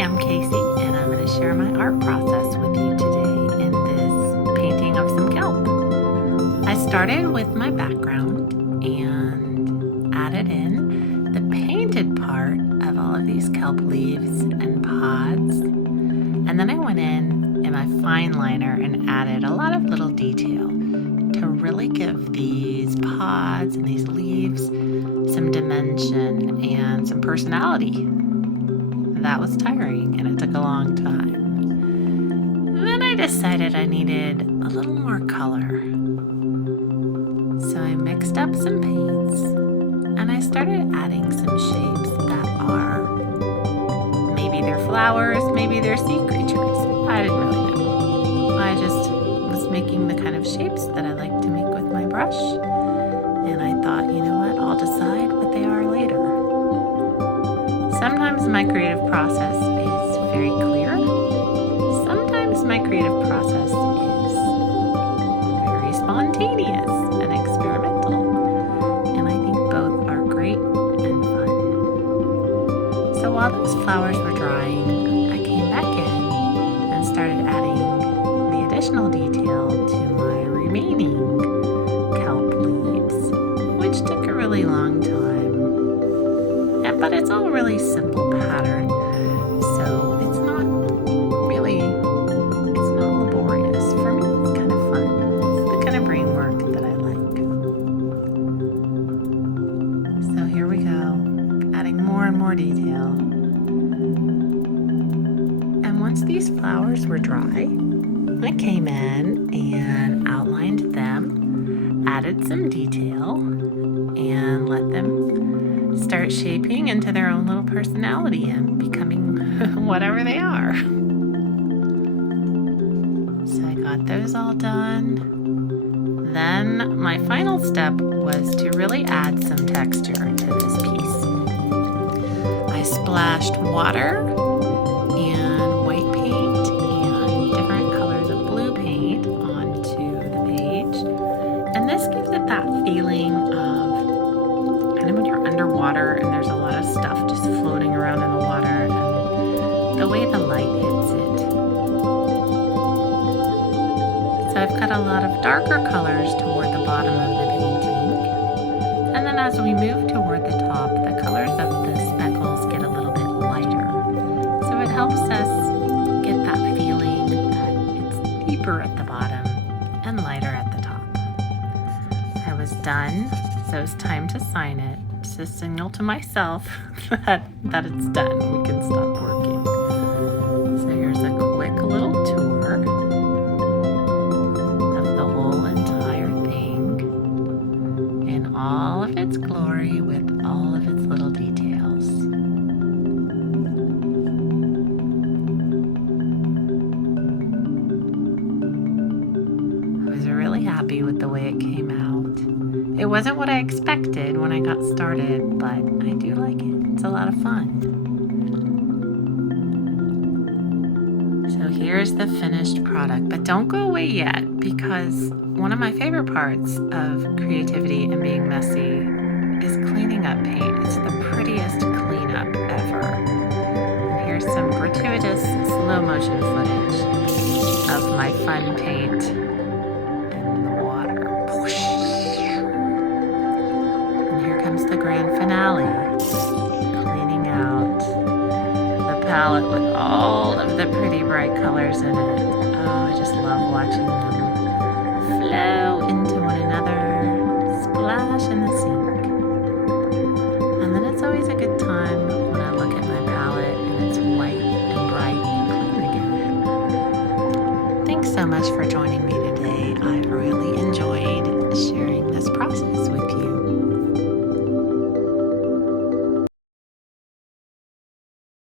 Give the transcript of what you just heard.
I'm Kasey, and I'm going to share my art process with you today in this painting of some kelp. I started with my background and added in the painted part of all of these kelp leaves and pods, and then I went in my fine liner and added a lot of little detail to really give these pods and these leaves some dimension and some personality. That was tiring and it took a long time. Then I decided I needed a little more color. So I mixed up some paints and I started adding some shapes that are, maybe they're flowers, maybe they're sea creatures. I didn't really know. I just was making the kind of shapes that I like to make with my brush. And I thought, you know what, I'll decide what they are later. Sometimes my creative process is very clear. Sometimes my creative process is very spontaneous and experimental. And I think both are great and fun. So while those flowers were drying, I came back in and started adding the additional detail to my remaining kelp leaves, which took a really long time. But it's all really simple pattern, so it's not laborious. For me, it's kind of fun. It's the kind of brain work that I like. So here we go, adding more and more detail. And once these flowers were dry, I came in and outlined them, added some detail, and let them start shaping into their own little personality and becoming whatever they are. So I got those all done. Then my final step was to really add some texture to this piece. I splashed water and white paint and different colors of blue paint onto the page. And this gives it that feeling of when you're underwater and there's a lot of stuff just floating around in the water and the way the light hits it. So I've got a lot of darker colors toward the bottom of the painting. And then as we move toward the top, the colors of the speckles get a little bit lighter. So it helps us get that feeling that it's deeper at the bottom and lighter at the top. I was done. So it's time to sign it. It's a signal to myself that it's done. We can stop working. So here's a quick little tour of the whole entire thing in all of its glory with all of its little details. I was really happy with the way it came out. It wasn't what I expected when I got started, but I do like it. It's a lot of fun. So here's the finished product, but don't go away yet, because one of my favorite parts of creativity and being messy is cleaning up paint. It's the prettiest cleanup ever. And here's some gratuitous slow motion footage of my fun paint in the water. The grand finale, cleaning out the palette with all of the pretty bright colors in it. Oh, I just love watching them flow into one another, splash in the sink. And then it's always a good time when I look at my palette and it's white and bright and clean again. Thanks so much for joining